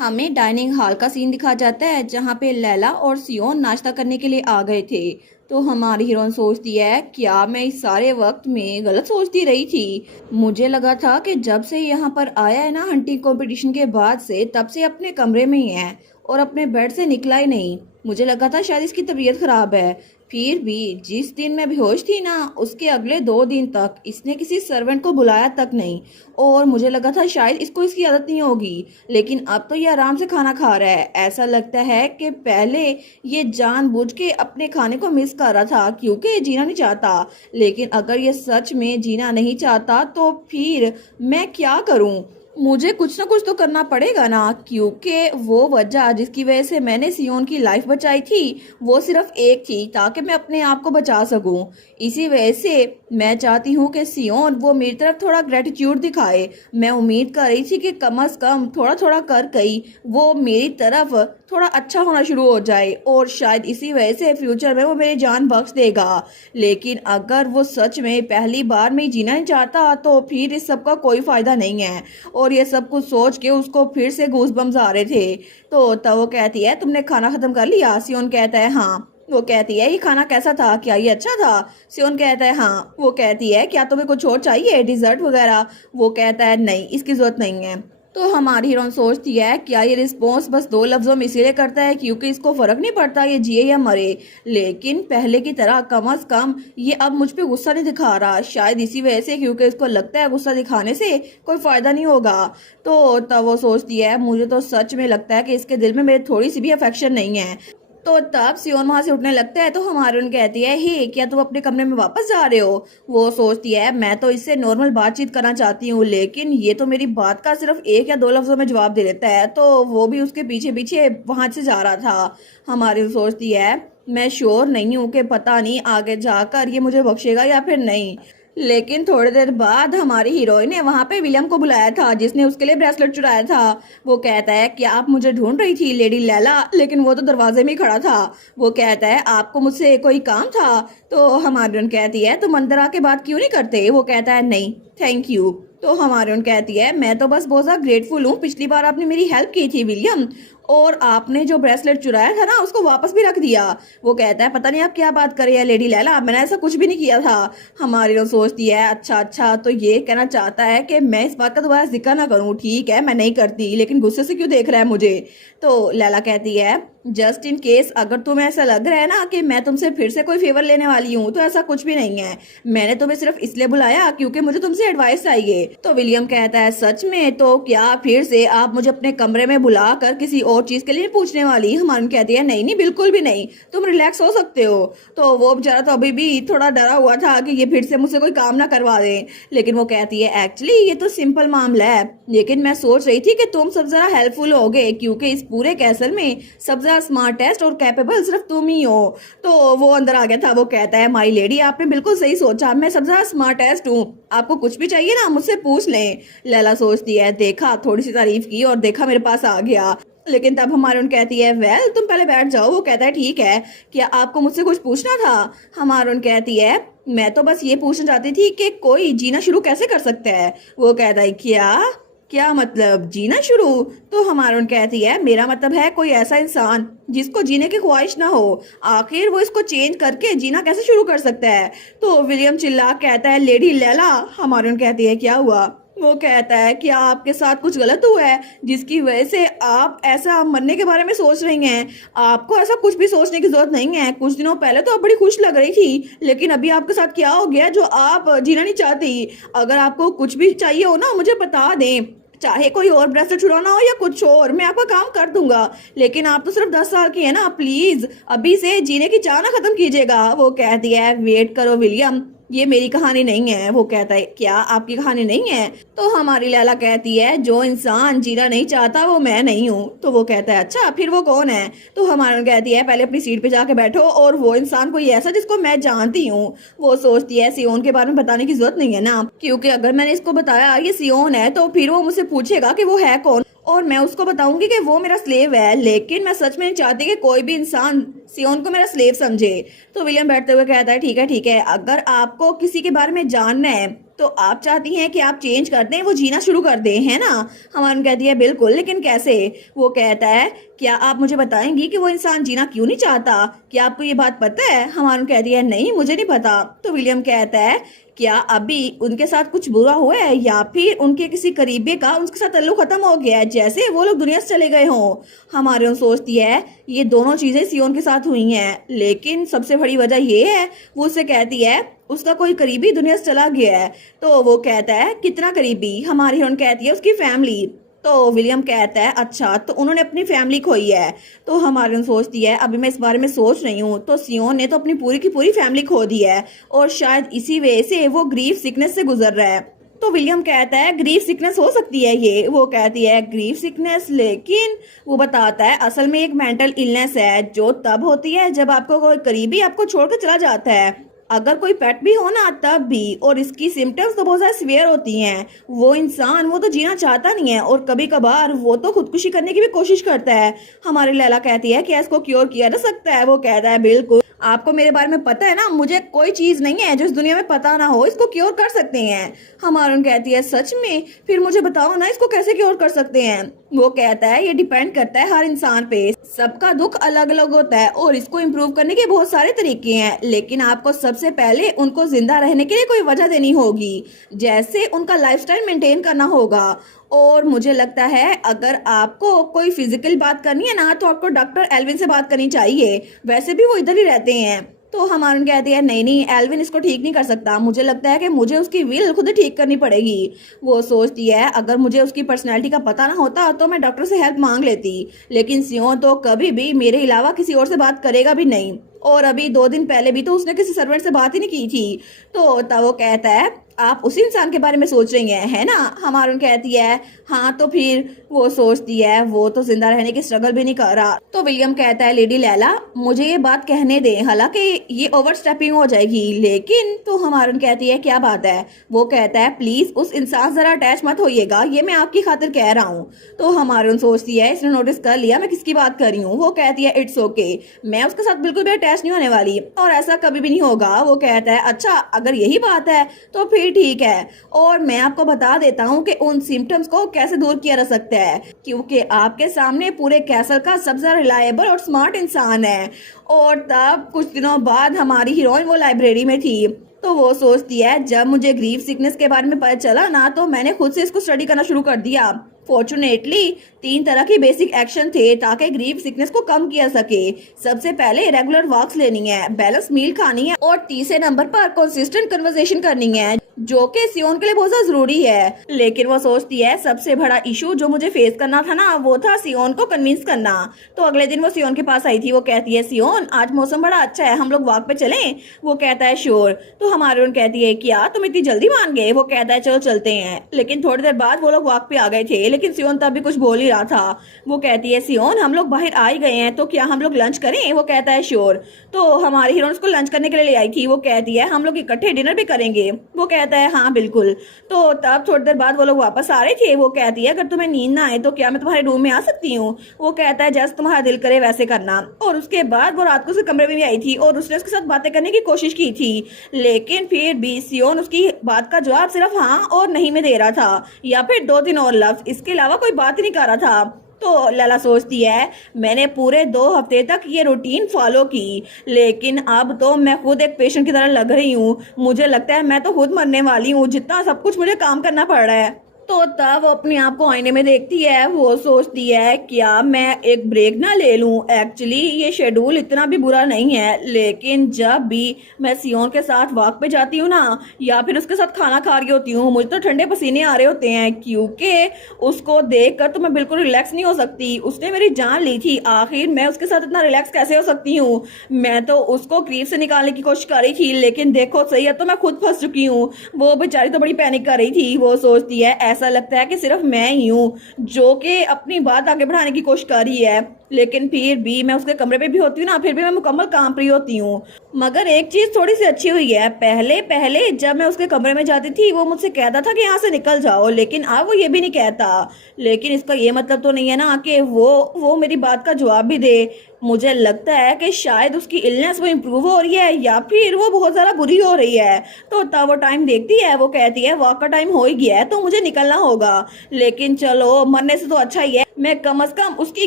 हमें dining hall का scene दिखा जाता है जहाँ पे लैला और सियोन नाश्ता करने के लिए आ गए थे। तो हमारी हीरोइन सोचती है क्या मैं इस सारे वक्त में गलत सोचती रही थी। मुझे लगा था कि जब से यहाँ पर आया है ना हंटिंग कंपटीशन के बाद से, तब से अपने कमरे में ही है और अपने बेड से निकला ही नहीं। मुझे लगा था शायद इसकी तबीयत खराब है। फिर भी जिस दिन मैं बेहोश थी ना, उसके अगले 2 दिन तक इसने किसी सर्वेंट को बुलाया तक नहीं। और मुझे लगा था शायद इसको इसकी आदत नहीं होगी, लेकिन अब तो ये आराम से खाना खा रहा है। ऐसा लगता है कि पहले ये जानबूझ के अपने खाने को मिस कर रहा था क्योंकि ये जीना नहीं चाहता। लेकिन अगर ये सच में जीना नहीं चाहता तो फिर मैं क्या करूं? मुझे कुछ ना कुछ तो करना पड़ेगा ना, क्योंकि वो वजह जिसकी वजह से मैंने सियोन की लाइफ बचाई थी वो सिर्फ एक थी, ताकि मैं अपने आप को बचा सकूं। इसी वजह से मैं चाहती हूँ कि सियोन वो मेरी तरफ थोड़ा ग्रेटिट्यूड दिखाए। मैं उम्मीद कर रही थी कि कम से कम थोड़ा थोड़ा कर कई वो मेरी तरफ थोड़ा अच्छा होना शुरू हो जाए और शायद इसी वजह से फ्यूचर में वो मेरी जान बख्श देगा। लेकिन अगर वो सच में पहली बार में जीना नहीं चाहता तो फिर इस सब का कोई फायदा नहीं है। और ये सब कुछ सोच के उसको फिर से गूज़बम्स आ रहे थे। तो तब वो कहती है तुमने खाना खत्म कर लिया? सियोन कहता है हाँ। वो कहती है ये खाना कैसा था, क्या ये अच्छा था? सियोन कहता है हाँ। वो कहती है क्या तुम्हें कुछ और चाहिए, डिजर्ट वगैरह? वो कहता है नहीं, इसकी जरूरत नहीं है। तो हमारी हीरोइन सोचती है क्या ये रिस्पॉन्स बस 2 लफ्जों में इसीलिए करता है क्योंकि इसको फर्क नहीं पड़ता ये जिए या मरे। लेकिन पहले की तरह कम अज कम ये अब मुझ पे गुस्सा नहीं दिखा रहा, शायद इसी वजह से क्योंकि इसको लगता है गुस्सा दिखाने से कोई फायदा नहीं होगा। तो तब वो सोचती है मुझे तो सच में लगता है कि इसके दिल में मेरी थोड़ी सी भी अफेक्शन नहीं है। तो तब सियोन वहां से उठने लगता है तो हमारून कहती है हे क्या तुम अपने कमरे में वापस जा रहे हो? वो सोचती है मैं तो इससे नॉर्मल बातचीत करना चाहती हूँ, लेकिन ये तो मेरी बात का सिर्फ 1 या 2 लफ्जों में जवाब दे देता है। तो वो भी उसके पीछे पीछे वहां से जा रहा था। हमारी सोचती है मैं श्योर नहीं हूँ कि पता नहीं आगे जाकर ये मुझे बख्शेगा या फिर नहीं। लेकिन थोड़ी देर बाद हमारी हीरोइन ने वहां पे विलियम को बुलाया था जिसने उसके लिए ब्रेसलेट चुराया था। वो कहता है कि आप मुझे ढूंढ रही थी लेडी लैला, लेकिन वो तो दरवाजे में ही खड़ा था। वो कहता है आपको मुझसे कोई काम था? तो हमारी हीरोइन कहती है तुम अंदर आके बात क्यों नहीं करते? वो कहता है नहीं थैंक यू। तो हमारी हीरोइन कहती है मैं तो बस बहुत ज्यादा ग्रेटफुल हूँ, पिछली बार आपने मेरी हेल्प की थी विलियम, और आपने जो ब्रेसलेट चुराया था ना उसको वापस भी रख दिया। वो कहता है पता नहीं आप क्या बात कर रही है लेडी लैला, मैंने ऐसा कुछ भी नहीं किया था। हमारी लोग सोचती है अच्छा अच्छा तो ये कहना चाहता है कि मैं इस बात का दोबारा जिक्र ना करूं, ठीक है मैं नहीं करती, लेकिन गुस्से से क्यों देख रहा है मुझे? तो लैला कहती है जस्ट इन केस अगर तुम्हें ऐसा लग रहा है ना कि मैं तुमसे फिर से कोई फेवर लेने वाली हूँ तो ऐसा कुछ भी नहीं है। मैंने तुम्हें सिर्फ इसलिए बुलाया क्योंकि मुझे तुमसे एडवाइस चाहिए। तो विलियम कहता है सच में? तो क्या फिर से आप मुझे अपने कमरे में बुला कर किसी और चीज के लिए पूछने वाली? हमारी कहती है नहीं नहीं बिल्कुल भी नहीं, तुम रिलैक्स हो सकते हो। तो वो बेचारा तो अभी भी थोड़ा डरा हुआ था कि ये फिर से मुझसे कोई काम ना करवा दे। लेकिन वो कहती है एक्चुअली ये तो सिंपल मामला है, लेकिन मैं सोच रही थी कि तुम सब जरा हेल्पफुल होगे क्योंकि इस पूरे कैसल में सब स्मार्टेस्ट और कैपेबल सिर्फ तुम ही हो। तो वो अंदर आ गया था। वो कहता है माई लेडी आपने बिल्कुल सही सोचा, मैं सबसे ज्यादा स्मार्टेस्ट हूँ, आपको कुछ भी चाहिए ना मुझसे पूछ लें। लैला सोचती है देखा थोड़ी सी तारीफ की और देखा मेरे पास आ गया। लेकिन तब हमारे उन कहती है वेल तुम पहले बैठ जाओ। वो कहता है ठीक है, क्या आपको मुझसे कुछ पूछना था? हमारे उन कहती है मैं तो बस ये पूछना चाहती थी कि कोई जीना शुरू कैसे कर सकता है? वो कहता है क्या क्या मतलब जीना शुरू? तो हमारून कहती है मेरा मतलब है कोई ऐसा इंसान जिसको जीने की ख्वाहिश ना हो, आखिर वो इसको चेंज करके जीना कैसे शुरू कर सकता है? तो विलियम चिल्ला कहता है लेडी लैला। हमारून कहती है क्या हुआ? वो कहता है कि आपके साथ कुछ गलत हुआ है जिसकी वजह से आप ऐसा मरने के बारे में सोच रही हैं। आपको ऐसा कुछ भी सोचने की जरूरत नहीं है। कुछ दिनों पहले तो आप बड़ी खुश लग रही थी, लेकिन अभी आपके साथ क्या हो गया जो आप जीना नहीं चाहती? अगर आपको कुछ भी चाहिए हो ना मुझे बता दें, चाहे कोई और ब्रेसलेट छुड़ाना हो या कुछ और, मैं आपका काम कर दूंगा। लेकिन आप तो सिर्फ 10 साल की है ना, प्लीज अभी से जीने की चाह ना खत्म कीजिएगा। वो कहती है वेट करो विलियम, ये मेरी कहानी नहीं है। वो कहता है क्या आपकी कहानी नहीं है? तो हमारी लैला कहती है जो इंसान जीना नहीं चाहता वो मैं नहीं हूँ। तो वो कहता है अच्छा फिर वो कौन है? तो हमारी कहती है पहले अपनी सीट पे जाके बैठो और वो इंसान कोई ऐसा जिसको मैं जानती हूँ। वो सोचती है सियोन के बारे में बताने की जरूरत नहीं है ना, क्योंकि अगर मैंने इसको बताया ये सियोन है तो फिर वो मुझसे पूछेगा कि वो है कौन और मैं उसको बताऊंगी कि वो मेरा स्लेव है। लेकिन मैं सच में नहीं चाहती कि कोई भी इंसान सियोन को मेरा स्लेव समझे। तो विलियम बैठते हुए कहता है ठीक है अगर आपको किसी के बारे में जानना है तो आप चाहती हैं कि आप चेंज कर दें, वो जीना शुरू कर दें, है ना? हमारून कहती है बिल्कुल, लेकिन कैसे? वो कहता है क्या आप मुझे बताएंगी कि वो इंसान जीना क्यों नहीं चाहता? क्या आपको ये बात पता है? हमारून कहती है नहीं, मुझे नहीं पता। तो विलियम कहता है क्या अभी उनके साथ कुछ बुरा हुआ है या फिर उनके किसी करीबी का उनके साथ ताल्लुक खत्म हो गया है, जैसे वो लोग दुनिया से चले गए हों? हमारे सोचती है ये दोनों चीजें सियोन के साथ हुई हैं, लेकिन सबसे बड़ी वजह ये है, वो उससे कहती है उसका कोई करीबी दुनिया से चला गया है। तो वो कहता है कितना करीबी? हमारी हीरोइन कहती है उसकी फैमिली। तो विलियम कहता है अच्छा, तो उन्होंने अपनी फैमिली खोई है। तो हमारी सोचती है अभी मैं इस बारे में सोच रही हूँ, तो सियोन ने तो अपनी पूरी की पूरी फैमिली खो दी है और शायद इसी वजह से वो ग्रीफ सिकनेस से गुजर रहा है। तो विलियम कहता है ग्रीफ सिकनेस हो सकती है ये? वो कहती है ग्रीफ सिकनेस, लेकिन वो बताता है असल में एक मेंटल इलनेस है जो तब होती है जब आपको कोई करीबी आपको छोड़कर चला जाता है, अगर कोई पेट भी हो ना तब भी, और इसकी सिम्टम्स तो बहुत ज़्यादा सीवियर होती हैं। वो इंसान वो तो जीना चाहता नहीं है और कभी कभार वो तो खुदकुशी करने की भी कोशिश करता है। हमारी लैला कहती है कि इसको क्योर किया जा सकता है? वो कहता है बिल्कुल, आपको मेरे बारे में पता है ना, मुझे कोई चीज नहीं है जो इस दुनिया में पता ना हो, इसको क्योर कर सकते हैं। हमारून कहती है सच में? फिर मुझे बताओ ना इसको कैसे क्योर कर सकते हैं? वो कहता है ये डिपेंड करता है हर इंसान पे, सबका दुख अलग अलग होता है और इसको इम्प्रूव करने के बहुत सारे तरीके हैं, लेकिन आपको सबसे पहले उनको जिंदा रहने के लिए कोई वजह देनी होगी, जैसे उनका लाइफस्टाइल मेंटेन करना होगा। और मुझे लगता है अगर आपको कोई फिजिकल बात करनी है ना तो आपको डॉक्टर एल्विन से बात करनी चाहिए, वैसे भी वो इधर ही रहते हैं। तो हमारून कहती है नहीं नहीं, एल्विन इसको ठीक नहीं कर सकता, मुझे लगता है कि मुझे उसकी विल खुद ठीक करनी पड़ेगी। वो सोचती है अगर मुझे उसकी पर्सनैलिटी का पता ना होता तो मैं डॉक्टर से हेल्प मांग लेती, लेकिन सियोन तो कभी भी मेरे अलावा किसी और से बात करेगा भी नहीं, और अभी 2 दिन पहले भी तो उसने किसी सर्वेंट से बात ही नहीं की थी। तो तब वो कहता है आप उसी इंसान के बारे में सोच रही हैं, है ना? हमारून कहती है हाँ, तो फिर वो सोचती है वो तो जिंदा रहने की स्ट्रगल भी नहीं कर रहा। तो विलियम कहता है लेडी लैला मुझे ये बात कहने दें, हालांकि ये ओवर स्टेपिंग हो जाएगी, लेकिन। तो हमारून कहती है क्या बात है? वो कहता है प्लीज उस इंसान जरा अटैच मत होइएगा, ये मैं आपकी खातिर कह रहा हूँ। तो हमारून सोचती है इसने नोटिस कर लिया मैं किसकी बात कर रही हूँ। वो कहती है इट्स ओके, मैं उसके साथ बिल्कुल भी अटैच नहीं होने वाली और ऐसा कभी भी नहीं होगा। वो कहता है अच्छा अगर यही बात है तो फिर ठीक है, और मैं आपको बता देता हूँ कि उन सिम्टम्स को कैसे दूर किया जा सकता है, क्योंकि आपके सामने पूरे कैसल का सबसे रिलायबल और स्मार्ट इंसान है। और तब कुछ दिनों बाद हमारी हीरोइन वो लाइब्रेरी में थी, तो वो सोचती है जब मुझे ग्रीफ सिकनेस के बारे में पता चला ना तो मैंने खुद से इसको स्टडी करना शुरू कर दिया। फॉर्चुनेटली 3 तरह के बेसिक एक्शन थे ताकि ग्रीफ सिकनेस को कम किया सके। सबसे पहले रेगुलर वॉक्स लेनी है, बैलेंस मील खानी है और तीसरे नंबर पर कंसिस्टेंट कन्वर्सेशन करनी है, जो कि सियोन के लिए बहुत ज्यादा जरूरी है। लेकिन वो सोचती है सबसे बड़ा इशू जो मुझे फेस करना था ना वो था सियोन को कन्विंस करना। तो अगले दिन वो सियोन के पास आई थी। वो कहती है सियोन आज मौसम बड़ा अच्छा है, हम लोग वॉक पे चलें? वो कहता है श्योर। तो हमारी उन कहती है क्या तुम इतनी जल्दी मान गए? वो कहता है चलो चलते हैं। लेकिन थोड़ी देर बाद वो लोग वॉक पे आ गए थे, लेकिन सियोन तब भी कुछ बोल ही रहा था। वो कहती है सियोन हम लोग बाहर आ ही गए हैं तो क्या हम लोग लंच करें? वो कहता है श्योर। तो हमारी हीरोइन उसको लंच करने के लिए ले आई थी। वो कहती है हम लोग इकट्ठे डिनर भी करेंगे? वो कहता है हाँ बिल्कुल। तो तब थोड़ी देर बाद वो लोग वापस आ रहे थे। वो कहती है अगर तुम्हें नींद ना आए तो क्या मैं तुम्हारे रूम में आ सकती हूँ? वो कहता है जैसे तुम्हारा दिल करे वैसे करना। और उसके बाद वो रात को उसके कमरे में भी आई थी और उसने उसके साथ बातें करने की कोशिश की थी, लेकिन फिर भी सियोन उसकी बात का जवाब सिर्फ हाँ और नहीं में दे रहा था, या फिर 2-3 और लफ्ज, इसके अलावा कोई बात ही नहीं कर रहा था। तो लैला सोचती है मैंने पूरे 2 हफ्ते तक ये रूटीन फॉलो की, लेकिन अब तो मैं खुद एक पेशेंट की तरह लग रही हूँ। मुझे लगता है मैं तो खुद मरने वाली हूँ, जितना सब कुछ मुझे काम करना पड़ रहा है। तो तब वो अपने आप को आईने में देखती है। वो सोचती है क्या मैं एक ब्रेक ना ले लूं? एक्चुअली ये शेड्यूल इतना भी बुरा नहीं है, लेकिन जब भी मैं सियोन के साथ वॉक पे जाती हूँ ना या फिर उसके साथ खाना खा रही होती हूँ मुझे तो ठंडे पसीने आ रहे होते हैं, क्योंकि उसको देख कर तो मैं बिल्कुल रिलैक्स नहीं हो सकती। उसने मेरी जान ली थी, आखिर मैं उसके साथ इतना रिलैक्स कैसे हो सकती हूँ? मैं तो उसको ग्रीफ से निकालने की कोशिश कर रही थी, लेकिन देखो सही है तो मैं खुद फंस चुकी हूँ। वो बेचारी तो बड़ी पैनिक कर रही थी। वो सोचती है ऐसा लगता है कि सिर्फ मैं ही हूँ जो कि अपनी बात आगे बढ़ाने की कोशिश कर रही है। लेकिन फिर भी मैं उसके कमरे पे भी होती हूँ ना, फिर भी मैं मुकम्मल कांप रही होती हूँ। मगर एक चीज थोड़ी सी अच्छी हुई है, पहले पहले जब मैं उसके कमरे में जाती थी वो मुझसे कहता था कि यहाँ से निकल जाओ, लेकिन अब वो ये भी नहीं कहता। लेकिन इसका ये मतलब तो नहीं है ना कि वो मेरी बात का जवाब भी दे। मुझे लगता है कि शायद उसकी इलनेस वो इम्प्रूव हो रही है या फिर वो बहुत ज़्यादा बुरी हो रही है। तो तब वो टाइम देखती है, वो कहती है वॉक का टाइम हो ही गया है तो मुझे निकलना होगा। लेकिन चलो, मरने से तो अच्छा ही है मैं कम से कम उसकी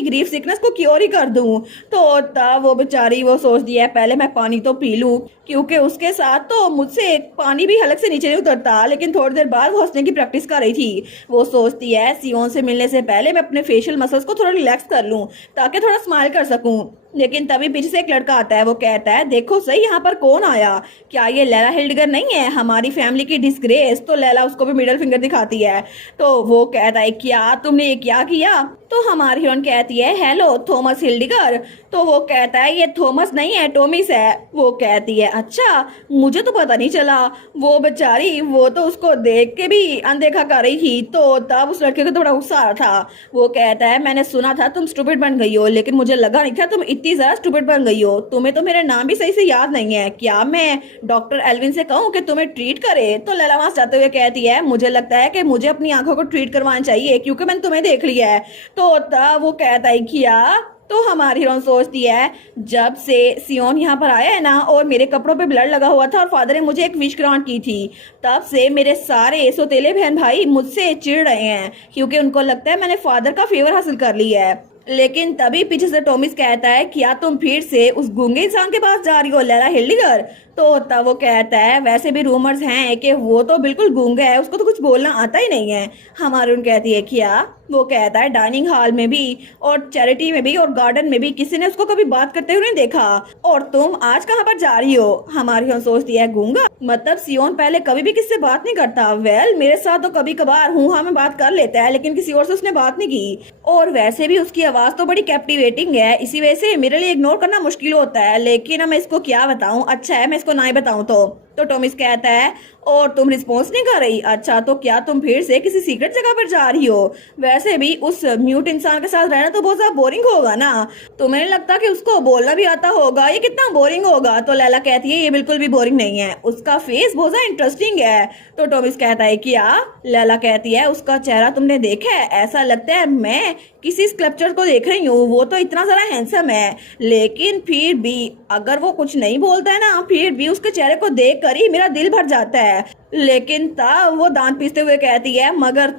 ग्रीफ सिकनेस को क्योर ही कर दूं। तो तब वो बेचारी वो सोचती है पहले मैं पानी तो पी लूं, क्योंकि उसके साथ तो मुझसे पानी भी हलक से नीचे नहीं उतरता। लेकिन थोड़ी देर बाद वो हंसने की प्रैक्टिस कर रही थी। वो सोचती है सियोन से मिलने से पहले मैं अपने फेशियल मसल्स को थोड़ा रिलैक्स कर लूं ताकि थोड़ा स्माइल कर सकूं। लेकिन तभी पीछे से एक लड़का आता है, वो कहता है देखो सही यहाँ पर कौन आया, क्या ये लैला हिल्डगर नहीं है, हमारी फैमिली की डिस्ग्रेस। तो लैला उसको भी मिडिल फिंगर दिखाती है। तो वो कहता है क्या तुमने ये क्या किया। तो हमारी हीरोइन कहती है हेलो थॉमस हिल्डिगर। तो वो कहता है ये थॉमस नहीं है टोमिस है। वो कहती है अच्छा, मुझे तो पता नहीं चला। वो बेचारी वो तो उसको देख के भी अनदेखा कर रही थी। तो तब उस लड़के को थोड़ा गुस्सा आ रहा था। वो कहता है मैंने सुना था तुम स्टूपिड बन गई हो, लेकिन मुझे लगा नहीं था तुम इतनी ज्यादा स्टूपिड बन गई हो। तुम्हें तो मेरा नाम भी सही से याद नहीं है, क्या मैं डॉक्टर एल्विन से कहूँ कि तुम्हें ट्रीट करे। तो लैला वहां जाते हुए कहती है मुझे लगता है कि मुझे अपनी आंखों को ट्रीट करवाना चाहिए क्योंकि मैंने तुम्हें देख लिया है। तो तब वो कहता है क्या। तो हमारी हीरोइन सोचती है जब से सियोन यहाँ पर आया है ना और मेरे कपड़ों पे ब्लड लगा हुआ था और फादर ने मुझे एक विश ग्रांट की थी, तब से मेरे सारे सौतेले बहन भाई मुझसे चिढ़ रहे हैं क्योंकि उनको लगता है मैंने फादर का फेवर हासिल कर लिया है। लेकिन तभी पीछे से टॉमिस कहता है क्या तुम फिर से उस गूंगे इंसान के पास जा रही हो लैला हिल्डिगर। तो तब वो कहता है वैसे भी रूमर्स हैं कि वो तो बिल्कुल गूंगा है, उसको तो कुछ बोलना आता ही नहीं है। हमारी उन कहती है क्या। वो कहता है डाइनिंग हॉल में भी और चैरिटी में भी और गार्डन में भी किसी ने उसको कभी बात करते हुए नहीं देखा, और तुम आज कहाँ पर जा रही हो। हमारी हम सोचती है गूंगा मतलब सियोन पहले कभी भी किससे बात नहीं करता। वेल मेरे साथ तो कभी कभार हूँ हाँ में बात कर लेता है, लेकिन किसी और से उसने बात नहीं की। और वैसे भी उसकी आवाज तो बड़ी कैप्टिवेटिंग है, इसी वजह से मेरे लिए इग्नोर करना मुश्किल होता है। लेकिन अब मैं इसको क्या बताऊं, अच्छा है मैं इसको ना ही बताऊं। तो टॉमिस कहता है और तुम रिस्पॉन्स नहीं कर रही, अच्छा तो क्या तुम फिर से किसी सीक्रेट जगह पर जा रही हो। वैसे भी उस म्यूट इंसान के साथ रहना तो बहुत ज्यादा बोरिंग होगा ना, तुम्हें नहीं लगता कि उसको बोलना भी आता होगा, ये कितना बोरिंग होगा। तो लैला कहती है ये बिल्कुल भी बोरिंग नहीं है, उसका फेस बहुत ज्यादा इंटरेस्टिंग है। तो टॉमिस कहता है क्या। लैला कहती है उसका चेहरा तुमने देखा है, ऐसा लगता है मैं किसी स्कल्पचर को देख रही हूँ, वो तो इतना सारा हैंडसम है। लेकिन फिर भी अगर वो कुछ नहीं बोलता है ना, फिर भी उसके चेहरे को देख कर ही मेरा दिल भर जाता है। लेकिन तब वो दांत पीसते हुए कहती है मगर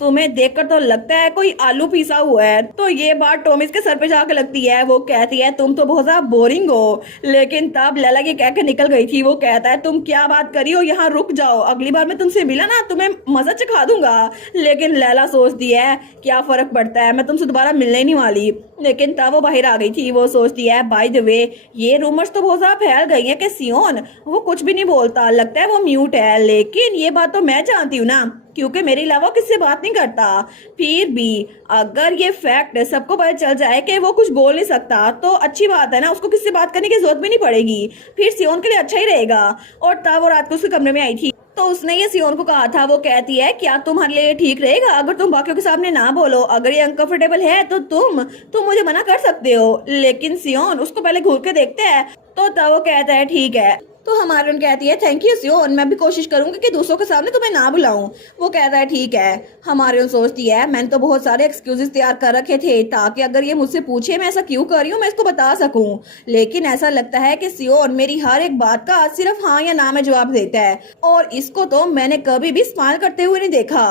तुम्हें देखकर तो लगता है कोई आलू पीसा हुआ है। तो ये बात टॉमिस के सर पे जाकर लगती है। वो कहती है तुम तो बहुत ज्यादा बोरिंग हो। लेकिन तब लैला ये कह के निकल गई थी। वो कहता है तुम क्या बात करी हो, यहाँ रुक जाओ, अगली बार मैं तुमसे मिला ना तुम्हें मजा चखा दूंगा। लेकिन लैला सोचती है क्या फर्क पड़ता है, मैं तुमसे दोबारा मिलने नहीं वाली। लेकिन तब वो बाहर आ गई थी। वो सोचती है बाय द वे ये रूमर्स तो बहुत ज्यादा फैल गई है कि सियोन वो कुछ भी नहीं बोलता, लगता है वो म्यूट है। लेकिन ये बात तो मैं जानती हूँ ना, क्योंकि मेरे अलावा किससे बात नहीं करता। फिर भी अगर ये फैक्ट सबको पता चल जाए कि वो कुछ बोल नहीं सकता तो अच्छी बात है ना, उसको किससे बात करने की जरूरत भी नहीं पड़ेगी, फिर सियोन के लिए अच्छा ही रहेगा। और तब वो रात को उसके कमरे में आई थी तो उसने ये सियोन को कहा था। वो कहती है क्या तुम्हारे लिए ठीक रहेगा अगर तुम बाकियों के सामने ना बोलो, अगर ये अनकंफर्टेबल है तो तुम मुझे मना कर सकते हो। लेकिन सियोन उसको पहले घूर के देखते हैं। तो तब वो कहता है ठीक है। तो हमारी उन कहती है थैंक यू सियोन, मैं भी कोशिश करूंगी कि दूसरों के सामने तुम्हें ना बुलाऊं। वो कहता है ठीक है। हमारी उन सोचती है मैंने तो बहुत सारे एक्सक्यूजेस तैयार कर रखे थे ताकि अगर ये मुझसे पूछे मैं ऐसा क्यों कर रही हूँ मैं इसको बता सकूं। लेकिन ऐसा लगता है कि सियोन मेरी हर एक बात का सिर्फ हाँ या ना में जवाब देता है, और इसको तो मैंने कभी भी स्माइल करते हुए नहीं देखा।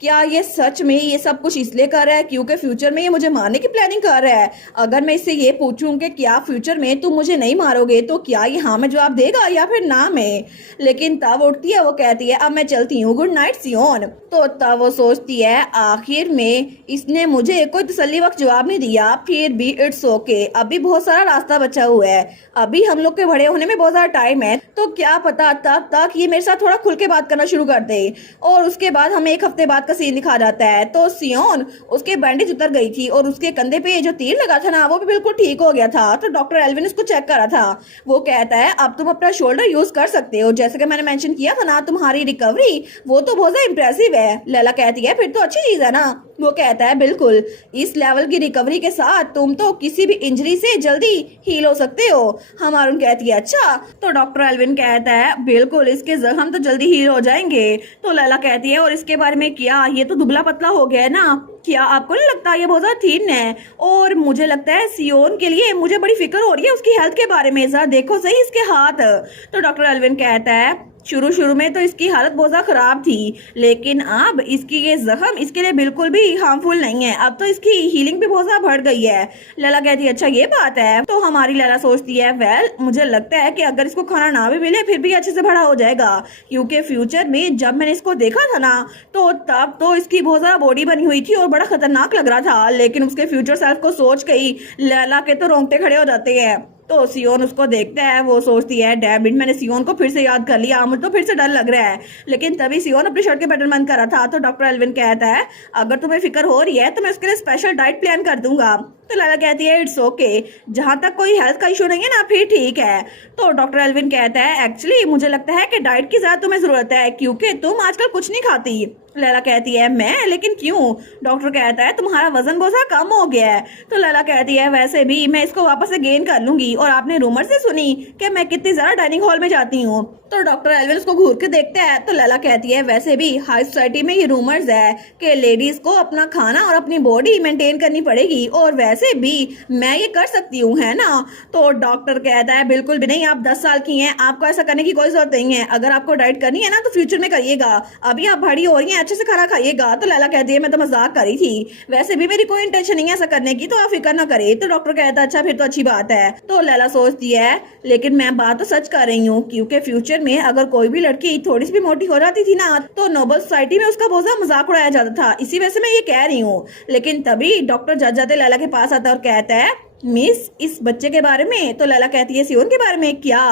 क्या ये सच में ये सब कुछ इसलिए कर रहा है क्योंकि फ्यूचर में ये मुझे मारने की प्लानिंग कर रहा है। अगर मैं इससे ये पूछूं कि क्या फ्यूचर में तुम मुझे नहीं मारोगे तो क्या ये हाँ में जवाब देगा या फिर ना में। लेकिन तब उठती है। वो कहती है अब मैं चलती हूँ, गुड नाइट सियोन। तो तब वो सोचती है आखिर में इसने मुझे कोई तसल्ली वक्त जवाब नहीं दिया, फिर भी इट्स ओके, अभी बहुत सारा रास्ता बचा हुआ है, अभी हम लोग के बड़े होने में बहुत सारा टाइम है। तो क्या पता तब तक ये मेरे साथ थोड़ा खुल के बात करना शुरू कर दे। और उसके बाद हमें एक हफ्ते बाद का सीन दिखा जाता है। तो सियोन उसके बैंडेज उतर गई थी और उसके कंधे पे जो तीर लगा था ना वो भी बिल्कुल ठीक हो गया था। तो डॉक्टर एल्विन उसको चेक करा था। वो कहता है अब तुम अपना शोल्डर यूज कर सकते हो। जैसे कि मैंने मेंशन किया था ना, तुम्हारी रिकवरी वो तो बहुत ज्यादा इम्प्रेसिव है। लैला कहती है फिर तो अच्छी चीज है ना। वो कहता है बिल्कुल, इस लेवल की रिकवरी के साथ तुम तो किसी भी इंजरी से जल्दी हील हो सकते हो। हमारून कहती है अच्छा। तो डॉक्टर एल्विन कहता है बिल्कुल, इसके जख्म तो जल्दी हील हो जाएंगे। तो लैला कहती है और इसके बारे में क्या, ये तो दुबला पतला हो गया है ना, क्या आपको नहीं लगता ये बहुत ज्यादा थीन है? और मुझे लगता है सियोन के लिए मुझे बड़ी फिक्र हो रही है उसकी हेल्थ के बारे में, जरा देखो सही इसके हाथ। तो डॉक्टर एल्विन कहता है शुरू शुरू में तो इसकी हालत बहुत ज्यादा खराब थी, लेकिन अब इसकी ये जख्म इसके लिए बिल्कुल भी हार्मफुल नहीं है। अब तो इसकी हीलिंग भी बहुत ज्यादा बढ़ गई है। लैला कहती है अच्छा ये बात है। तो हमारी लैला सोचती है वेल, मुझे लगता है कि अगर इसको खाना ना भी मिले फिर भी अच्छे से बड़ा हो जाएगा, क्योंकि फ्यूचर में जब मैंने इसको देखा था ना, तो तब तो इसकी बहुत ज्यादा बॉडी बनी हुई थी और बड़ा खतरनाक लग रहा था। लेकिन उसके फ्यूचर सेल्फ को सोच के ही लैला के तो रोंगटे खड़े हो जाते हैं। तो सियोन उसको देखता है, वो सोचती है डैम इट, मैंने सियोन को फिर से याद कर लिया, मुझे तो फिर से डर लग रहा है। लेकिन तभी सियोन अपने शर्ट के बटन बंद कर रहा था। तो डॉक्टर एल्विन कहता है अगर तुम्हें फिक्र हो रही है तो मैं उसके लिए स्पेशल डाइट प्लान कर दूंगा। तो लैला कहती है इट्स ओके, जहां तक कोई हेल्थ का इशू नहीं है ना फिर ठीक है। तो डॉक्टर एल्विन कहता है एक्चुअली मुझे लगता है कि डाइट की ज्यादा तुम्हें जरूरत है, क्योंकि तुम आजकल कुछ नहीं खाती। लैला कहती है मैं, लेकिन क्यों? डॉक्टर कहता है तुम्हारा वजन बहुत सा कम हो गया है। तो लैला कहती है वैसे भी मैं इसको वापस से गेन कर लूंगी, और आपने रूमर से सुनी कि मैं कितनी ज्यादा डाइनिंग हॉल में जाती हूँ। तो डॉक्टर एल्विन उसको घूर के देखता है। तो लैला कहती है वैसे भी हाई सोसाइटी में ये रूमर्स है कि लेडीज को अपना खाना और अपनी बॉडी मेंटेन करनी पड़ेगी, और वैसे भी मैं ये कर सकती हूँ, है ना? तो डॉक्टर कहता है बिल्कुल भी नहीं, आप 10 साल की हैं, आपको ऐसा करने की कोई जरूरत नहीं है। अगर आपको डाइट करनी है ना तो फ्यूचर में करिएगा, अभी आप बड़ी हो रही हैं, अच्छे से खाना खाइएगा। तो लैला कहती है मैं तो मजाक कर रही थी, वैसे भी मेरी कोई इंटेंशन नहीं है ऐसा करने की, तो आप फिक्र ना करे। तो डॉक्टर कहता है अच्छा फिर तो अच्छी बात है। तो लैला सोचती है लेकिन मैं बात तो सच कर रही हूँ, क्योंकि फ्यूचर में अगर कोई भी लड़की थोड़ी सी भी मोटी हो जाती थी ना, तो नोबल सोसाइटी में उसका बहुत ज्यादा मजाक उड़ाया जाता था, इसी वजह से मैं ये कह रही हूँ। लेकिन तभी डॉक्टर जज जाते लैला के पास आता है और कहता है मिस इस बच्चे के बारे में। तो लैला कहती है सियोन के बारे में क्या?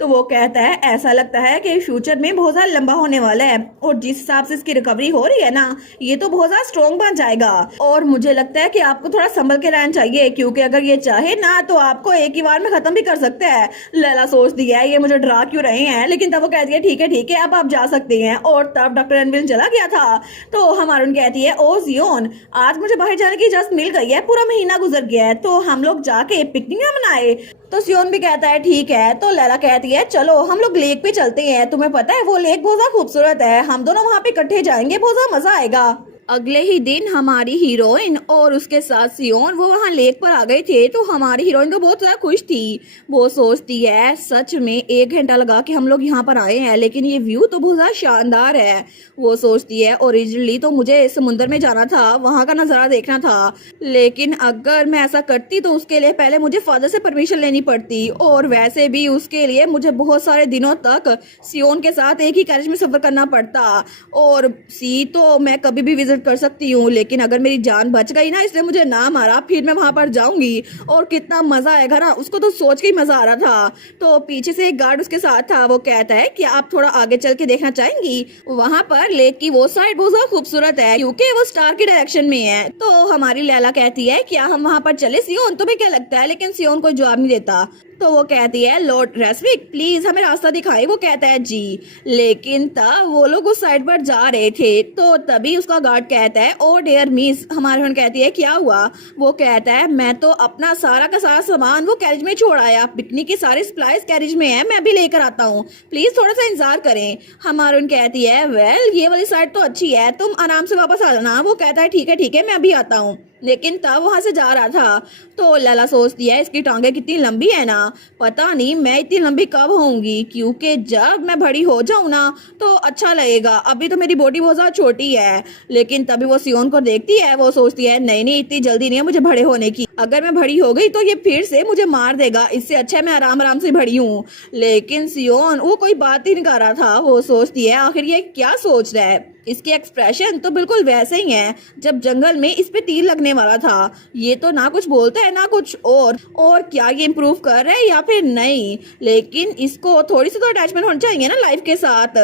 तो वो कहता है ऐसा लगता है कि फ्यूचर में बहुत ज्यादा लंबा होने वाला है, और जिस हिसाब से इसकी रिकवरी हो रही है ना, ये तो बहुत ज्यादा स्ट्रॉन्ग बन जाएगा। और मुझे लगता है कि आपको थोड़ा संभल के रहना चाहिए, क्योंकि अगर ये चाहे ना तो आपको एक ही बार में खत्म भी कर सकता है। लैला सोचती है ये मुझे डरा क्यों रहे हैं, लेकिन तब वो कहती है ठीक है अब आप जा सकते हैं। और तब डॉक्टर एल्विन चला गया था। तो हमारून कहती है ओ सियोन, आज मुझे बाहर जाने की इजाजत मिल गई है, पूरा महीना गुजर गया है, तो हम लोग जाके पिकनिक ना मनाए। तो सियोन भी कहता है ठीक है। तो लैला कहती है चलो हम लोग लेक पे चलते हैं, तुम्हें पता है वो लेक बहुत ज्यादा खूबसूरत है, हम दोनों वहाँ पे इकट्ठे जाएंगे, बहुत ज्यादा मजा आएगा। अगले ही दिन हमारी हीरोइन और उसके साथ सियोन वो वहाँ लेक पर आ गए थे। तो हमारी हीरोइन तो बहुत ज्यादा खुश थी, वो सोचती है सच में 1 घंटा लगा के हम लोग यहाँ पर आए हैं, लेकिन ये व्यू तो बहुत ज्यादा शानदार है। वो सोचती है ओरिजिनली तो मुझे समुद्र में जाना था, वहाँ का नजारा देखना था, लेकिन अगर मैं ऐसा करती तो उसके लिए पहले मुझे फादर से परमिशन लेनी पड़ती, और वैसे भी उसके लिए मुझे बहुत सारे दिनों तक सियोन के साथ एक ही कैरेज में सफर करना पड़ता। और सी तो मैं कभी भी विजिट कर सकती हूँ, लेकिन अगर मेरी जान बच गई ना, इसलिए मुझे ना मारा, फिर मैं वहां पर जाऊंगी और कितना मजा आएगा ना, उसको तो सोच के ही मजा आ रहा था। तो पीछे से एक गार्ड उसके साथ था, वो कहता है कि आप थोड़ा आगे चल के देखना चाहेंगी, वहां पर लेक की वो साइड बहुत ज्यादा खूबसूरत है, क्योंकि वो स्टार की डायरेक्शन में है। तो हमारी लैला कहती है क्या हम वहां पर चले सियोन, तुम्हें क्या लगता है? लेकिन सियोन कोई जवाब नहीं देता। तो वो कहती है लॉर्ड रेस्विक प्लीज हमें रास्ता दिखाए। वो कहता है जी, लेकिन तब वो लोग उस साइड पर जा रहे थे। तो तभी उसका गार्ड कहता है ओ डियर मिस। हमारी बहन कहती है क्या हुआ? वो कहता है मैं तो अपना सारा का सारा सामान वो कैरेज में छोड़ आया, पिकनिक की सारी सप्लाईज कैरेज में है, मैं भी लेकर आता हूँ, प्लीज थोड़ा सा इंतजार करें। हमारी बहन कहती है वेल ये वाली साइड तो अच्छी है, तुम आराम से वापस आ जाना। वो कहता है ठीक है मैं अभी आता हूँ। लेकिन तब वहां से जा रहा था। तो लैला सोचती है इसकी टांगे कितनी लंबी है ना, पता नहीं मैं इतनी लंबी कब होंगी, क्योंकि जब मैं बड़ी हो जाऊं ना तो अच्छा लगेगा, अभी तो मेरी बॉडी बहुत ज्यादा छोटी है। लेकिन तभी वो सियोन को देखती है, वो सोचती है नहीं इतनी जल्दी नहीं है मुझे बड़े होने की, अगर मैं बड़ी हो गई तो ये फिर से मुझे मार देगा, इससे अच्छा है मैं आराम आराम से बड़ी हूँ। लेकिन सियोन वो कोई बात ही नहीं कर रहा था। वो सोचती है आखिर ये क्या सोच रहा है, इसके एक्सप्रेशन तो बिल्कुल वैसे ही हैं जब जंगल में इस पे तीर लगने वाला था, ये तो ना कुछ बोलता है ना कुछ और क्या ये इम्प्रूव कर रहा है या फिर नहीं, लेकिन इसको थोड़ी सी तो अटैचमेंट होनी चाहिए ना लाइफ के साथ।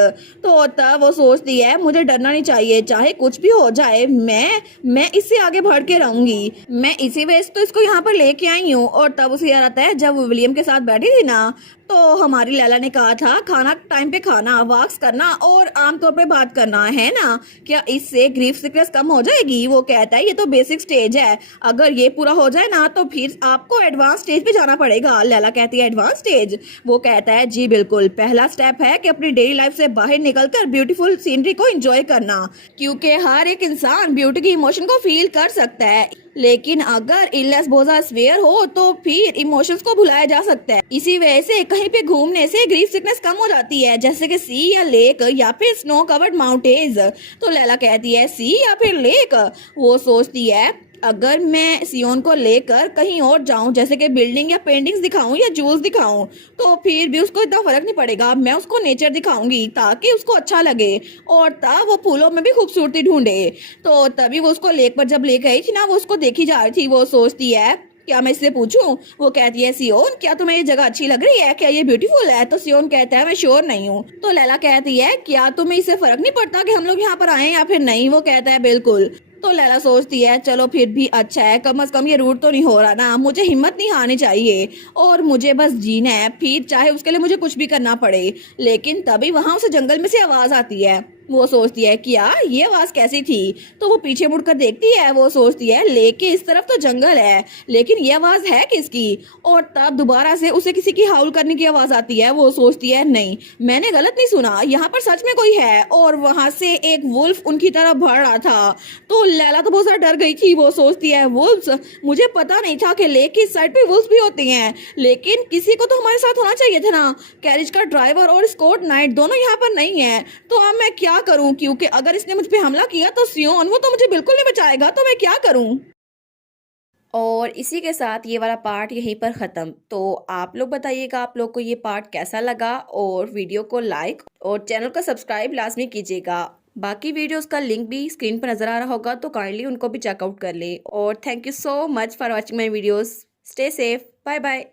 तो तब वो सोचती है मुझे डरना नहीं चाहिए, चाहे कुछ भी हो जाए, मैं इससे आगे बढ़ के रहूंगी, मैं इसी वजह से तो इसको यहाँ पर लेके आई हूँ। और तब उसे याद आता है जब वो विलियम के साथ बैठी थी ना, तो हमारी लैला ने कहा था खाना टाइम पे खाना, वॉक्स करना और आमतौर पे बात करना, है ना? क्या इससे ग्रीफ सिकनेस कम हो जाएगी? वो कहता है ये तो बेसिक स्टेज है, अगर ये पूरा हो जाए ना तो फिर आपको एडवांस स्टेज पे जाना पड़ेगा। लैला कहती है एडवांस स्टेज? वो कहता है जी बिल्कुल, पहला स्टेप है कि अपनी डेली लाइफ से बाहर निकलकर ब्यूटीफुल सीनरी को एंजॉय करना, क्योंकि हर एक इंसान ब्यूटी की इमोशन को फील कर सकता है, लेकिन अगर इलनेस बहुत ज्यादा स्वेयर हो तो फिर इमोशंस को भुलाया जा सकता है। इसी वजह से कहीं पे घूमने से ग्रीफ सिकनेस कम हो जाती है, जैसे कि सी या लेक या फिर स्नो कवर्ड माउंटेन्स। तो लैला कहती है सी या फिर लेक? वो सोचती है अगर मैं सियोन को लेकर कहीं और जाऊं, जैसे कि बिल्डिंग या पेंटिंग्स दिखाऊं या जूल्स दिखाऊं, तो फिर भी उसको इतना फर्क नहीं पड़ेगा। मैं उसको नेचर दिखाऊंगी ताकि उसको अच्छा लगे और तब वो फूलों में भी खूबसूरती ढूंढे। तो तभी वो उसको लेक पर जब लेकर आई थी ना, वो उसको देखी जा रही थी। वो सोचती है क्या मैं इससे पूछूं? वो कहती है सियोन क्या तुम्हें ये जगह अच्छी लग रही है, क्या ये ब्यूटीफुल है? तो सियोन कहता है मैं श्योर नहीं हूँ। तो लैला कहती है क्या तुम्हें इससे फर्क नहीं पड़ता कि हम लोग यहाँ पर आए या फिर नहीं? वो कहता है बिल्कुल। तो लैला सोचती है चलो फिर भी अच्छा है, कम से कम ये रूट तो नहीं हो रहा ना, मुझे हिम्मत नहीं हारनी चाहिए और मुझे बस जीना है, फिर चाहे उसके लिए मुझे कुछ भी करना पड़े। लेकिन तभी वहां उसे जंगल में से आवाज आती है। वो सोचती है क्या ये आवाज कैसी थी? तो वो पीछे मुड़कर देखती है। वो सोचती है लेके इस तरफ तो जंगल है, लेकिन ये आवाज है किसकी? और तब दोबारा से उसे किसी की हाउल करने की आवाज आती है। वो सोचती है नहीं, मैंने गलत नहीं सुना, यहाँ पर सच में कोई है। और वहां से एक वुल्फ उनकी तरफ बढ़ रहा था। तो लैला तो बहुत ज्यादा डर गई थी। वो सोचती है वुल्फ्स, मुझे पता नहीं था कि लेक की साइड पे वुल्फ्स भी होते हैं, लेकिन किसी को तो हमारे साथ होना चाहिए था ना। कैरिज का ड्राइवर और स्कॉट नाइट दोनों यहाँ पर नहीं है, तो अब मैं क्या करूं? क्योंकि अगर इसने मुझ पे हमला किया तो सियोन वो तो मुझे बिल्कुल नहीं बचाएगा, तो मैं क्या करूं? और इसी के साथ ये वाला पार्ट यहीं पर ख़त्म। तो आप लोग बताइएगा आप लोग को ये पार्ट कैसा लगा, और वीडियो को लाइक और चैनल को सब्सक्राइब लाजमी कीजिएगा। बाकी वीडियोस का लिंक भी स्क्रीन पर नज़र आ रहा होगा, तो काइंडली उनको भी चेकआउट कर लें। और thank you so much for watching my videos. Stay safe, bye bye.